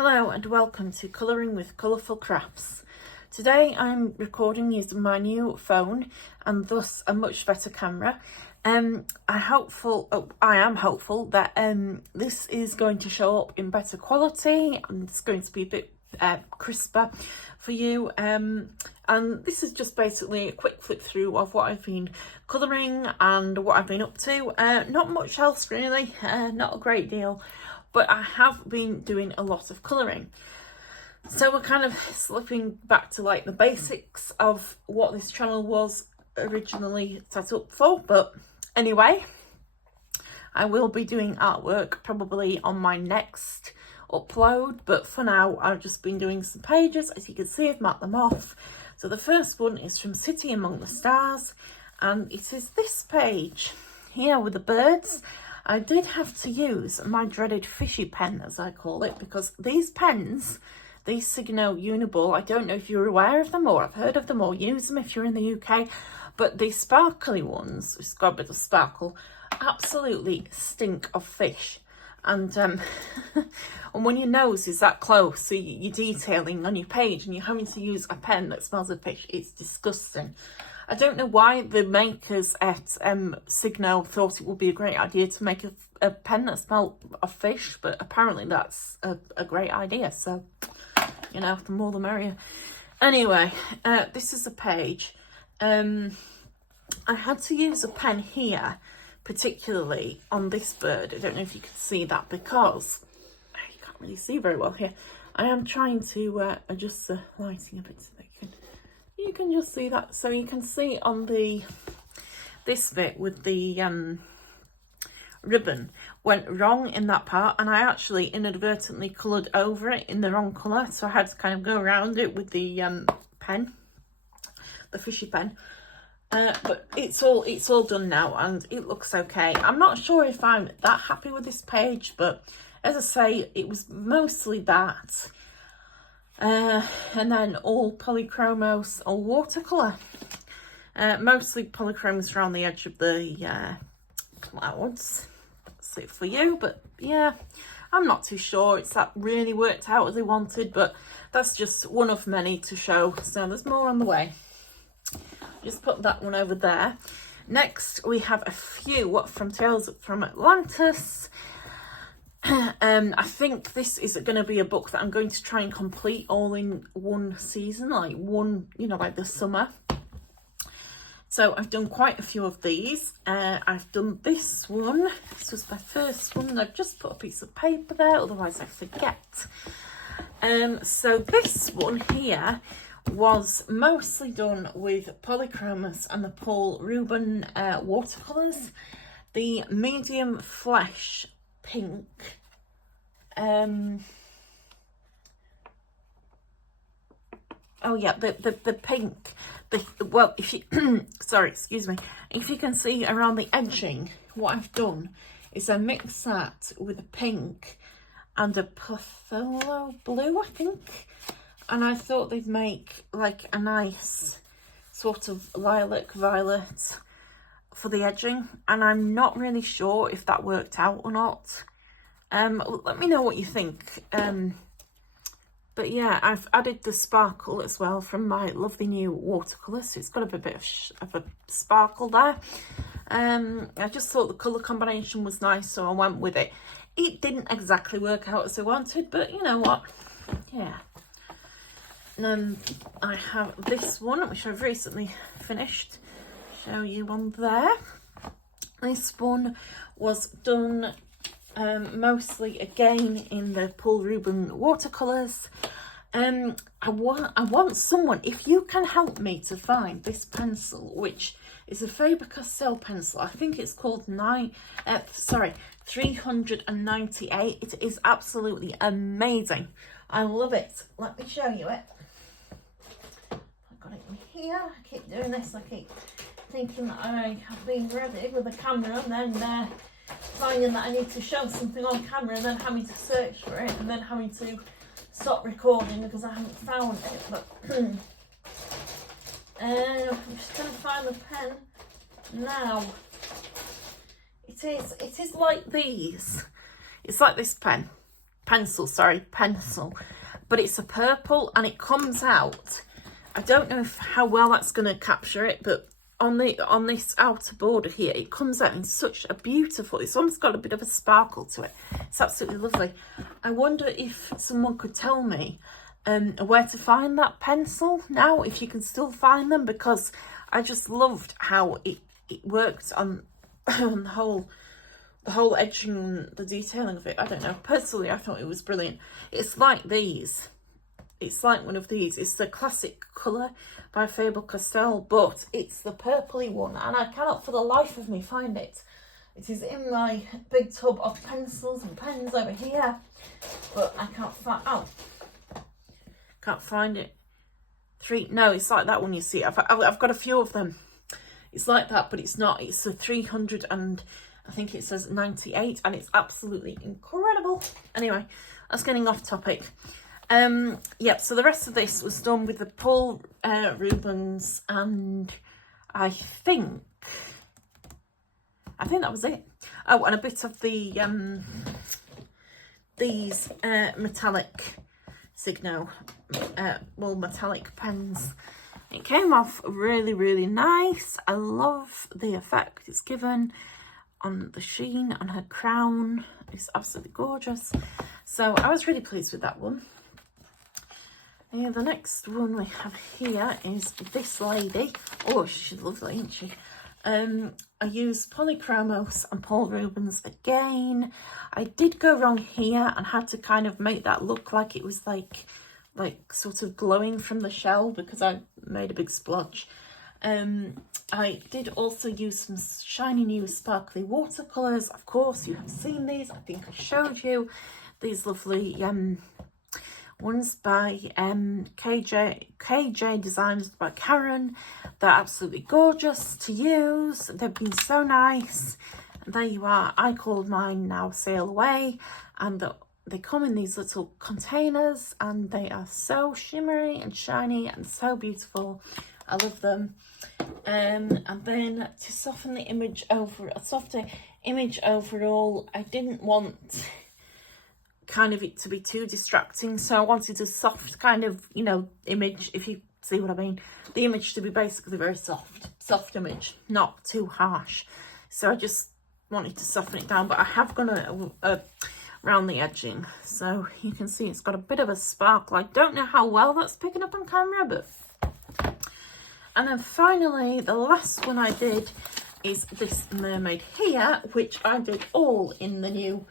Hello and welcome to Colouring with Colourful Crafts. Today I'm recording using my new phone and thus a much better camera. I am hopeful that this is going to show up in better quality and it's going to be a bit crisper for you. And this is just basically a quick flip through of what I've been colouring and what I've been up to. Not much else really, not a great deal. But I have been doing a lot of colouring. So we're kind of slipping back to like the basics of what this channel was originally set up for. But anyway, I will be doing artwork probably on my next upload. But for now, I've just been doing some pages. As you can see, I've marked them off. So the first one is from City Among the Stars. And it is this page here with the birds. I did have to use my dreaded fishy pen, as I call it, because these pens, these Signo Uniball, I don't know if you're aware of them or have heard of them or use them if you're in the UK, but these sparkly ones, it's got a bit of sparkle, absolutely stink of fish. And and when your nose is that close, so you're detailing on your page and you're having to use a pen that smells of fish, it's disgusting. I don't know why the makers at Signo thought it would be a great idea to make a pen that smelled of fish, but apparently that's a great idea. So, you know, the more the merrier. Anyway, this is a page. I had to use a pen here, particularly on this bird. I don't know if you can see that because you can't really see very well here. I am trying to adjust the lighting a bit so that you can just see that. So you can see on this bit with the ribbon went wrong in that part, and I actually inadvertently coloured over it in the wrong colour, so I had to kind of go around it with the pen, the fishy pen. But it's all done now and it looks okay. I'm not sure if I'm that happy with this page, but as I say, it was mostly that. And then all polychromos, all watercolour. Mostly polychromos around the edge of the clouds. That's it for you, but yeah, I'm not too sure it's that really worked out as I wanted, but that's just one of many to show, so there's more on the way. Just put that one over there. Next, we have a few from Tales from Atlantis. I think this is going to be a book that I'm going to try and complete all in one season, like one, you know, like the summer. So I've done quite a few of these. I've done this one. This was my first one. I've just put a piece of paper there, otherwise I forget. So this one here was mostly done with Polychromos and the Paul Rubin watercolours. The medium flesh pink. Oh yeah, the pink. Well, if you sorry, excuse me. If you can see around the edging, what I've done is I mixed that with a pink and a phthalo blue, I think. And I thought they'd make like a nice sort of lilac violet for the edging, and I'm not really sure if that worked out or not. Let me know what you think. But yeah, I've added the sparkle as well from my lovely new watercolour, so it's got a bit of a sparkle there. I just thought the colour combination was nice, so I went with it. It didn't exactly work out as I wanted, but you know what, yeah. And I have this one, which I've recently finished. Show you one there. This one was done mostly again in the Paul Rubin watercolours. I want someone, if you can help me to find this pencil, which is a Faber-Castell pencil. I think it's called 398. It is absolutely amazing. I love it. Let me show you it. I've got it in here. I keep doing this. I keep thinking that I have been ready with the camera and then finding that I need to show something on camera and then having to search for it and then having to stop recording because I haven't found it. But I'm just going to find the pen now. It is like these. It's like this pen. pencil, but it's a purple and it comes out. I don't know how well that's going to capture it, but on this outer border here, it comes out in such a beautiful, it's almost got a bit of a sparkle to it. It's absolutely lovely. I wonder if someone could tell me where to find that pencil now, if you can still find them, because I just loved how it worked on, on the whole edging, the detailing of it. I don't know, personally I thought it was brilliant. It's like these. It's like one of these. It's the classic colour by Faber-Castell, but it's the purpley one, and I cannot for the life of me find it. It is in my big tub of pencils and pens over here, but I can't find it. No, it's like that one, you see. I've got a few of them. It's like that, but it's not. It's a 300 and I think it says 98, and it's absolutely incredible. Anyway, that's getting off topic. Yep, so the rest of this was done with the Paul Rubens, and I think that was it. Oh, and a bit of the these metallic Signo metallic pens. It came off really, really nice. I love the effect it's given on the sheen on her crown. It's absolutely gorgeous. So I was really pleased with that one. And the next one we have here is this lady. Oh, she's lovely, isn't she? I used Polychromos and Paul Rubens again. I did go wrong here and had to kind of make that look like it was like sort of glowing from the shell, because I made a big splotch. I did also use some shiny new sparkly watercolours. Of course, you have seen these. I think I showed you these lovely ones by KJ Designs by Karen. They're absolutely gorgeous to use. They've been so nice. And there you are. I called mine Now Sail Away, and they come in these little containers, and they are so shimmery and shiny and so beautiful. I love them. And then to soften the image over, a softer image overall, I didn't want kind of it to be too distracting, so I wanted a soft kind of, you know, image, if you see what I mean. The image to be basically very soft image, not too harsh. So I just wanted to soften it down, but I have gone around the edging, so you can see it's got a bit of a sparkle. I don't know how well that's picking up on camera, but... And then finally, the last one I did is this mermaid here, which I did all in the new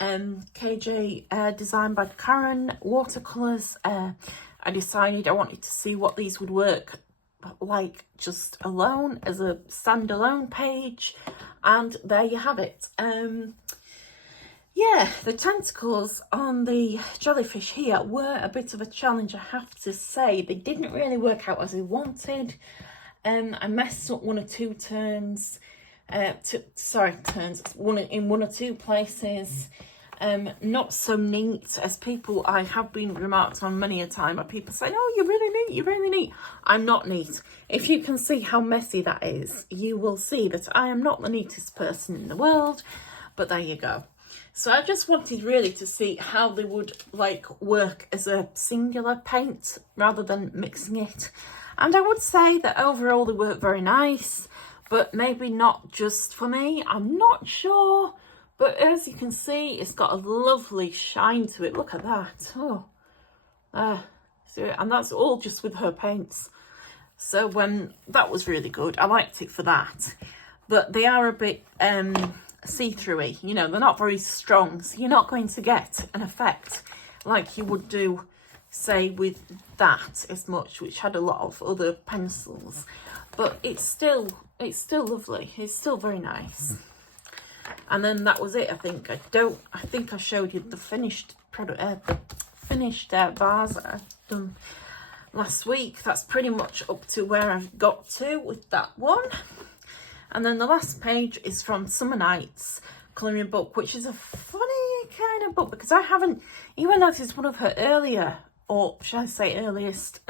KJ Design by Karen watercolours. I decided I wanted to see what these would work like just alone, as a standalone page, and there you have it. Yeah, the tentacles on the jellyfish here were a bit of a challenge, I have to say. They didn't really work out as I wanted. I messed up one or two turns, in one or two places. Not so neat as people, I have been remarked on many a time by people saying, oh, you're really neat. I'm not neat. If you can see how messy that is, you will see that I am not the neatest person in the world, but there you go. So I just wanted really to see how they would work as a singular paint rather than mixing it. And I would say that overall they work very nice, but maybe not just for me. I'm not sure. But as you can see, it's got a lovely shine to it. Look at that. Oh, see it? And that's all just with her paints. So that was really good. I liked it for that. But they are a bit see-through-y. You know, they're not very strong. So you're not going to get an effect like you would do, say, with that as much, which had a lot of other pencils. But it's still lovely. It's still very nice. And then that was it. I think I showed you the finished product, the finished bars that I've done last week. That's pretty much up to where I've got to with that one. And then the last page is from Summer Nights colouring book, which is a funny kind of book, because I haven't, even though this is one of her earlier, or should I say earliest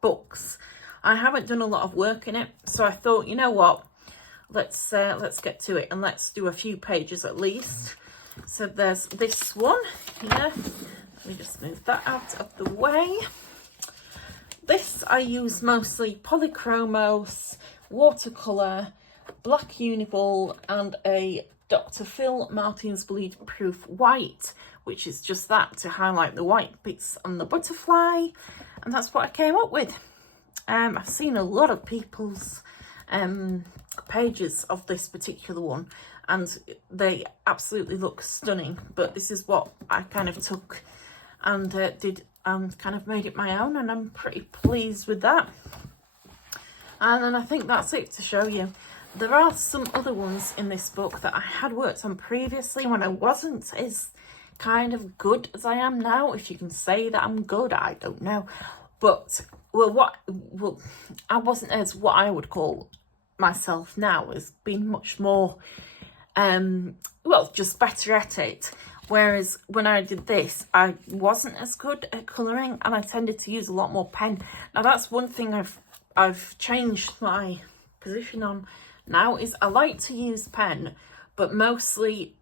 books, I haven't done a lot of work in it. So I thought, you know what, let's get to it and let's do a few pages at least. So there's this one here. Let me just move that out of the way. This I use mostly polychromos, watercolour, black uniball and a Dr. Phil Martin's Bleed Proof White, which is just that, to highlight the white bits on the butterfly. And that's what I came up with. I've seen a lot of people's pages of this particular one, and they absolutely look stunning, but this is what I kind of took and did and kind of made it my own, and I'm pretty pleased with that. And then I think that's it to show you. There are some other ones in this book that I had worked on previously when I wasn't as kind of good as I am now, if you can say that I'm good, I don't know. But I wasn't as what I would call myself now, as being much more just better at it. Whereas when I did this, I wasn't as good at colouring, and I tended to use a lot more pen. Now that's one thing I've changed my position on now, is I like to use pen, but mostly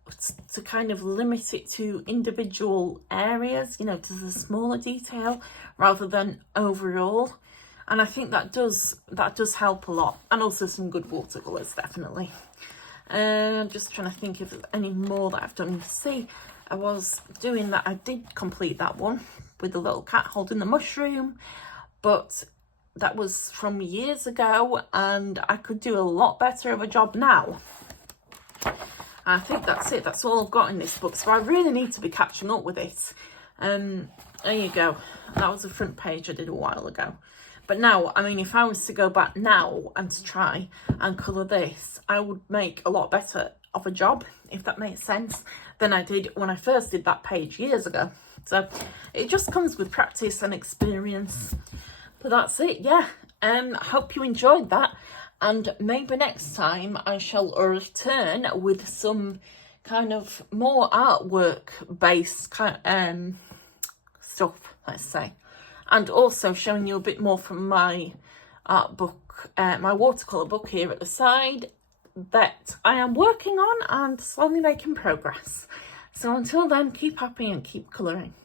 to kind of limit it to individual areas, you know, to the smaller detail rather than overall. And I think that does help a lot, and also some good watercolours, definitely. I'm just trying to think if there's any more that I've done. You see, I was doing that. I did complete that one with the little cat holding the mushroom, but that was from years ago, and I could do a lot better of a job now. I think that's it. That's all I've got in this book, so I really need to be catching up with it. There you go. That was the front page I did a while ago. But now, I mean, if I was to go back now and to try and colour this, I would make a lot better of a job, if that makes sense, than I did when I first did that page years ago. So it just comes with practice and experience. But that's it, yeah. I hope you enjoyed that. And maybe next time I shall return with some kind of more artwork-based stuff, let's say. And also showing you a bit more from my art book, my watercolour book here at the side, that I am working on and slowly making progress. So until then, keep happy and keep colouring.